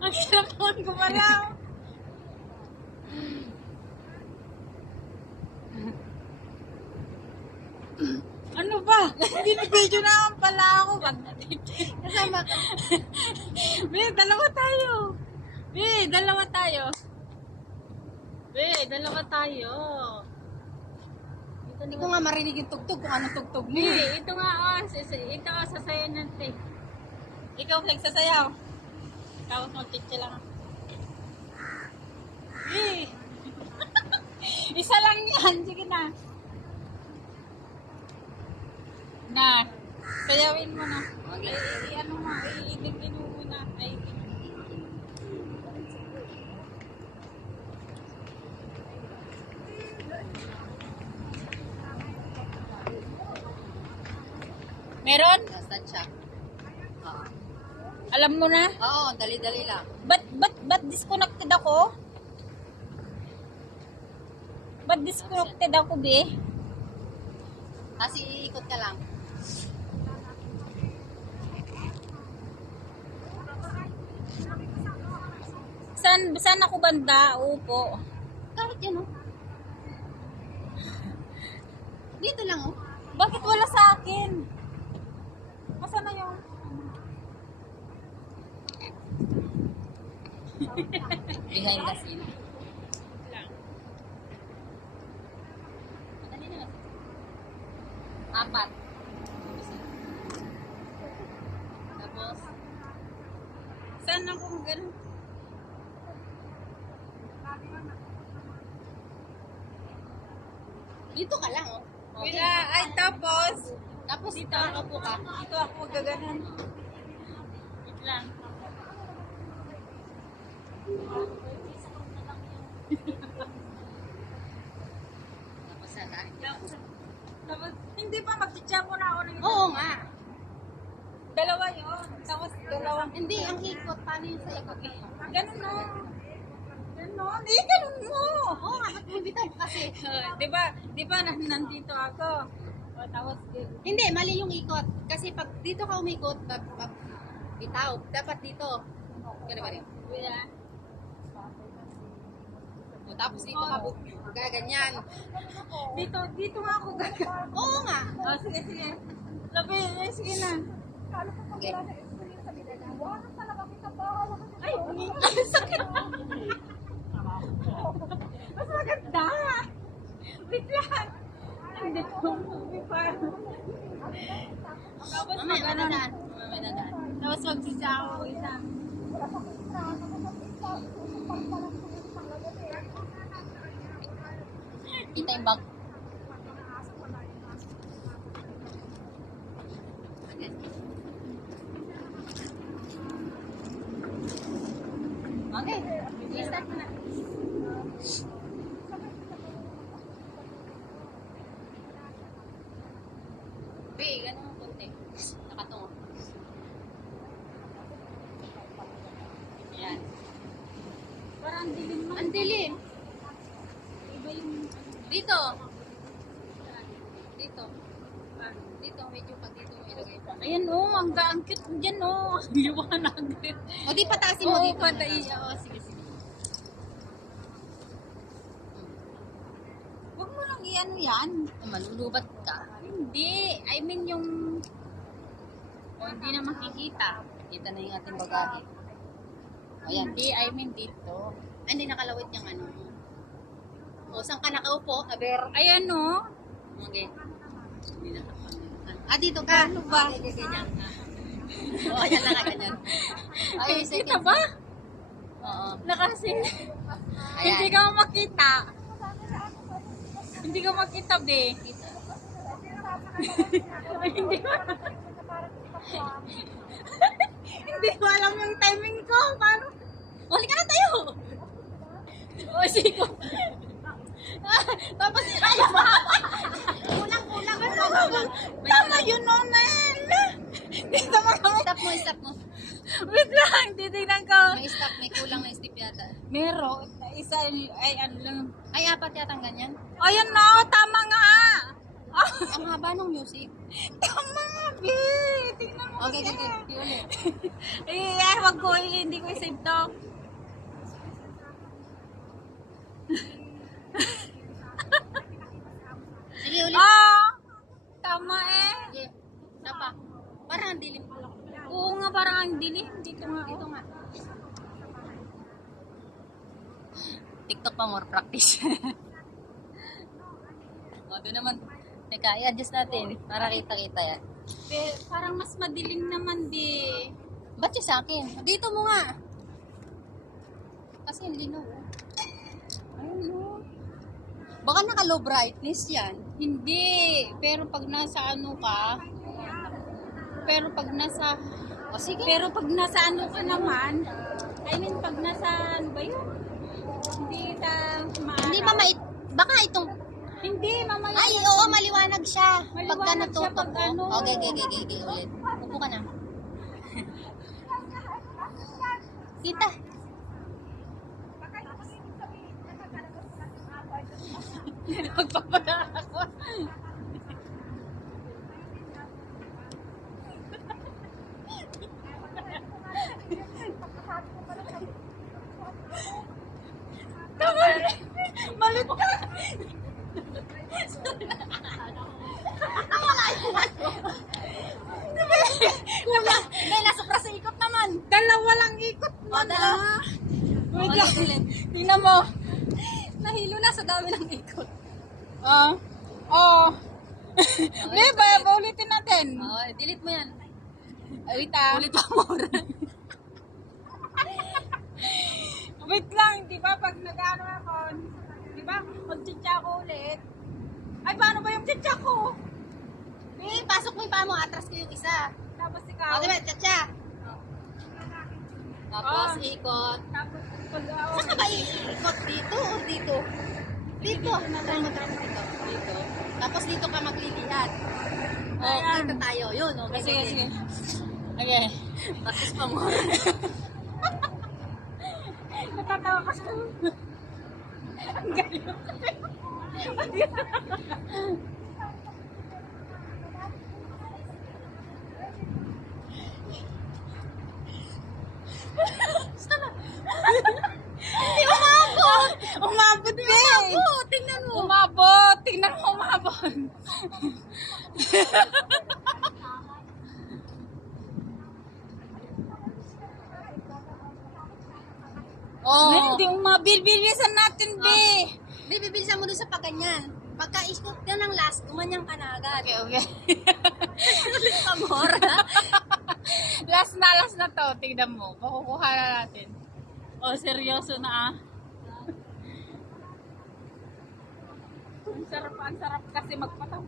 Ang hirap naman gumalaw. Ano ba? Binibidyo naman pala ako. Kasama ka. Be, dalawa tayo. Be, dalawa tayo. Be, dalawa tayo. Hindi ko nga marinig yung tugtog kung anong tugtog mo. Be, ito nga oh. Ikaw sasayaw natin. Ikaw nagsasayaw. Ikaw mag-teach lang. Be. Isa lang yan. Sige na. Na. Sayawin mo na. Okay. Ano mo, iigin mo na. Ay, meron? Nasaan siya? Oo. Alam mo na? Oo, dali-dali lang. Ba't disconnected ako? Ba't disconnected ako, be? Kasi iikot ka lang. Saan ako banda? Upo. Kahit yan, oh. Dito lang, oh. Bakit wala sa akin? Masa na yung... Behind the scene. Madali na. 4. Tapos, saan ako ganun? Dito ka lang, oh. Okay. Ay, tapos, Tapos, dito nakaupo ka. Dito ako gaganan. Wait lang. Tapos, saan? Tapos, hindi pa mag-chat mo na ako ng Oo nga. dalawa yun. Tapos, dalawa. Hindi, ang ikot. Paano yung sa ikot? Ganun no. Ganun. Eh, ganun mo. Oo nga, ba't mo bitaw kasi? Di ba nandito ako? O, tapos, Hindi, mali yung ikot. Kasi pag dito ka umikot, bitaw. Dapat dito. Ganun ba rin? wala. O, tapos dito ka gaganyan. Dito nga ako gaganan. Oo nga. O, sige. Labi, sige na. Okay. Ay, sakit. Mas maganda. Wait lang. Hindi ko. Tapos Mamaya, mag-ano. madadaan. Mamaya, dadaan. Tapos magsisa ako isa. Kita yung bag. Okay. I-start mo na. Ganun ang konti. Nakatungo. Ayan. Parang dilim mo. Ang dilim. Iba yung... Dito. Dito. Dito, medyo pag dito mo ilagay pa. Ayan ang cute dyan Liwanag. O di pataasin mo dito. patay. Oo, sige. Huwag mo lang iyan yan. Malulubat ka. Hindi. I mean yung... hindi na makikita. Kita na yung ating bagahe. Ayan. Hindi, I mean dito. Ay, hindi nakalawit yung ano. O, saan ka nakaupo? Aber. Ayan Okay. Hindi nakapag. Dito ka. Ano ba? Okay, ganyan. O, ayan lang, ganyan. Ay, Kita ba? Oo. Nakasi. Ayan. Hindi ka makita. Hindi ka makita, be. Hindi ko. Hindi ko alam yung timing ko. Paano? Huli ka na tayo! O, sige. Tapos tayo Kulang. Tama yun, Nonan. Dito Stop mo. Wait lang, titignan ko. May stop, may kulang na step yata. Meron. Isa, ay ano lang. Ay, apat yata ang ganyan. Ayan na, tama nga. Ang haba ng music. Tama nga, be. Tingnan mo Okay, kasi. okay. Ulit. Wag ko, hindi ko i-save to. Sige, ulit. Tama eh. Sige. Isa pa. Parang ang dilim. Oo nga, parang ang dilim. Dito nga. Ito nga. TikTok pa, more practice. O, doon naman. Teka, i-adjust natin para kita-kita yan. Parang mas madilim naman, be. Ba't yung sa akin? Dito mo nga. Kasi hindi no. Ayun no. Baka naka-low brightness yan. Hindi. Pero pag nasa ano ka, O sige. pero pag nasa ano ka naman, I mean, pag nasa, ano ba yun? Hindi sa maaraw. Hindi ba baka itong... Hindi, mamaya. Ay, oo, maliwanag siya. Pagka Maliwanag siya natutok pag ko. ano. Okay, ulit. Upo ka na. Kita. Magpapadala ako. Tama rin. Malit ka. Hindi, nasupra sa ikot naman. Dalawa lang ikot mo O, dalawa. na. Wait Okay, lang. ulit. Tingnan mo. Nahilo na sa dami ng ikot. Hindi, ulitin natin. Okay, delete mo yan. Wait Ulit mo. Wait lang, di ba pag nag-ano ako, di ba, mag-titsa ko ulit. Ay, paano ba yung titsa ko? Pasok mo yung paa mo. Atras ko yung isa. Tapos ikaw. O, diba? Tsa-tsa. Tapos, Ah. ikot. Tapos, pag Saan ka ba iikot? Dito o dito? Dito. Try mo dito. Dito. Tapos dito ka maglilihat. O, Ayan. kita tayo. Yun, o. Sige, sige. Okay. Practice pa mo. Natatawa ka siya. Ang galing. Hindi umabot! Umabot, be! Umabot! Tingnan mo! Umabot! Tingnan mo, umabot. Oo. Hindi, umabilisan natin, be! Bibilisan mo dun sa paganyan. Pagka iskot ka ng last, umanyang ka na agad. Okay. Ulit pa more. Last na to. Tingnan mo. Makukuha na natin. Oh, seryoso na ah. Ang sarap kasi magpataw.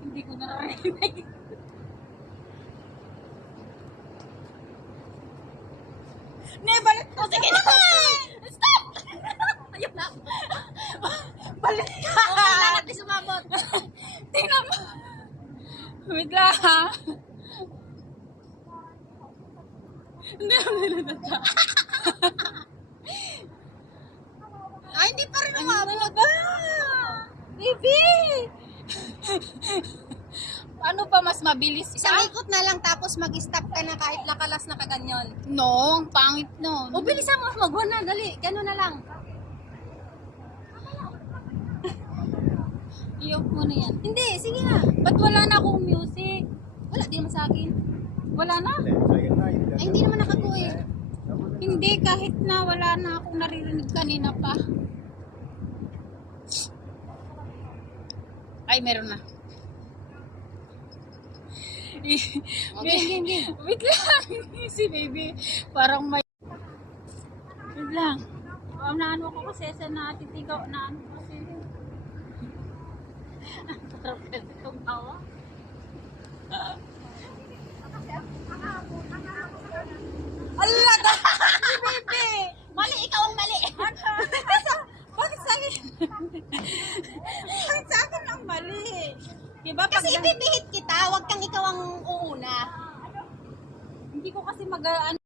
Hindi ko naririnig. Ne, balik ko. Sige na! Stop! Ayun na. Balik ka. Okay lang, at least umabot. Tingnan mo. Wait lang ha. Hindi ako nilatata. Ay, hindi pa rin Ano umabot. ba? Baby! Ano pa mas mabilis Isang ka? ikot na lang tapos mag-stop ka na kahit nakalas na kaganyan. No, ang pangit no. O, bilisan mo. Mag-1 na, dali. Gano'n na lang. I-off mo na yan. Hindi, sige na. Ba't wala na akong music? Wala, di naman sa akin. Wala na? Ay, hindi naman nakago eh. Hindi, kahit na wala na akong naririnig kanina pa. Ay, meron na. Okay. Wait lang. Si baby, parang may... Wait lang. Naano ko kasi sa natitigaw. Naano ko kasi. Parang kasi tumawa. Allah! Si baby! Mali, ikaw ang mali. Bakit sa akin? Bakit sa akin ang mali? Diba pag... Kasi ipipihit kita, wag kang ikaw ang uuna. Hindi ko kasi mag...